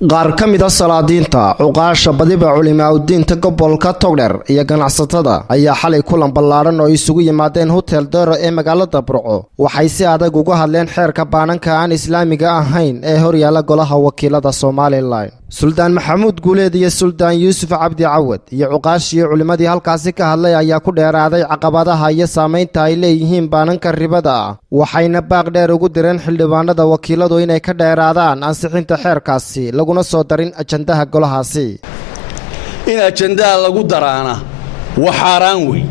qaar ka mid ah salaadiinta cuqaasha badiba culimaadudiinta gobolka Togdheer iyo ganacsatada ayaa xalay kulan ballaaran oo isugu yimaadeen hotel Dooro ee magaalada Burco waxay si adag uga hadleen xeerka baananka aan islaamiga ahayn ee horyaala golaha wakiilada Soomaaliland. Suldaan Maxamuud Guuleed iyo Suldaan Yuusuf Cabdi Cawad iyo cuqaashii culimadii halkaasi ka hadlay ayaa ku dheeraaday caqabadaha iyo saameynta ay leeyihiin baananka ribada waxayna baaq dheer ugu direen xildhibaanada wakiiladu inay ka dheeraadaan ansixinta xeerkaasi laguna soo darin ajandaha golahaasi. in ajandaha lagu daraana waa xaraan weey,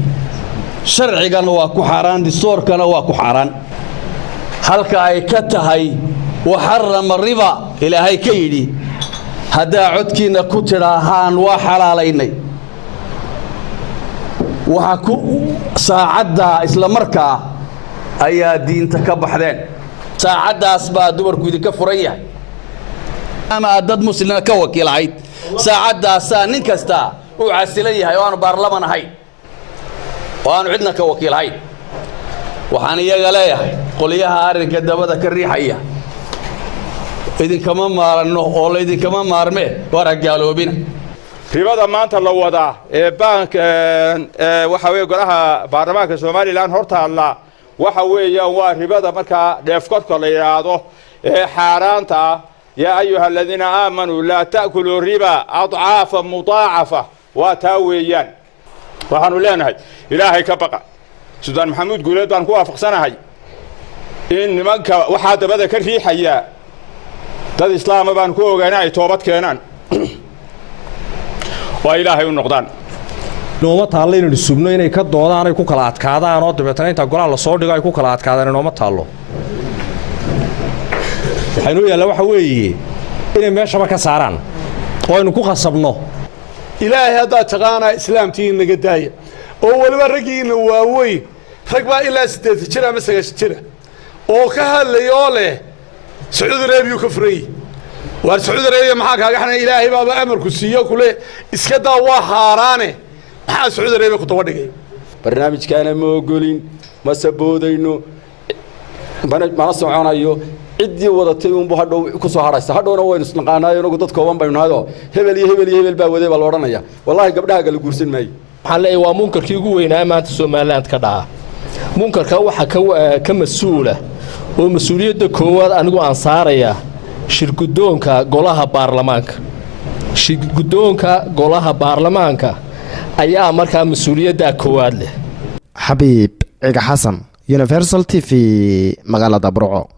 sharcigana waa ku xaraan, distoorkana waa ku xaraan. halka ay ka tahay waxarama riba ilaahay ka yidhi haddaa codkiina ku tidhaahaan waa xalaalaynay, waxa ku saacadda isla markaa ayaa diinta ka baxdeen. saacaddaas baa dumarku idinka furan yahay ama dad muslimiin ka wakiilahayd. saacaddaasa nin kasta uu casilan yahay oo aanu baarlamaan ahayn oo aanu cidna ka wakiilahayn. waxaan iyaga leeyahay qoliyaha arrinka dabada ka riixaya idinkama maarano oo la idinkama maarmee war gaaloobina. ribada maanta la wadaa ee bank waxa weey golaha baarlamaanka Soomaaliland hortaalla waxa weeyaan waa ribada marka dheefkodka la yiraahdo ee xaaraanta ya ayuha alladina aamanu la taakulu riba ad'aafa mudaacafa wa taa weeyaan. waxaanu leenahay ilaahay ka baqa. Suldaan Maxamuud Guuleed baan ku waafaqsanahay in nimanka waxa dabada ka riixaya dad islaam baan ku ogaanay toobad keenan waa ilaahay u noqdaan. nooma taalo inay sugno inay ka doodaan ay ku kala adkaadaan oo dabeetana inta golaha la soo dhigo ay ku kala adkaadaan nooma taalo. waxaynu yeelaa waxa weeye inay meeshaba ka saaraan oo aynu ku qasabno ilaahay hadda taqaana islaamtii naga daaya oo waliba ragiina waaweyn rag baa ilaa 8 jir ama 9 jir oo ka hadlayo leh Sacuudi Arabiya ka furay war Sacuudi Arabiya maxaa kaaga xanay ilaahay baba amarku siiyo kule iska daa waa haaraane maxaa Sacuudi Arabiya ku tawadhigay. barnaamijkaana ma ogolin ma saboodayno mana soconayo cidii wadatay uun buu hadhow ku soo haraysa hadhowna waynu isnaqaanayo inagu dad kooban baynu nahay hebel baa waday baa la oranaya wallahi gabdhaha gal guursan maayo. waxaan leeyahay waa munkarkii ugu weynaa maanta Soomaaliland ka dhaca. munkarka waxa ka mas'uula oo mas'uuliyadda koowaad anigu aan saaraya shirgudoonka golaha baarlamaanka. shirgudoonka golaha baarlamaanka ayaa markaa mas'uuliyadda koowaad leh. Xabiib Ciga Xasan, Universal TV, magaalada Burco.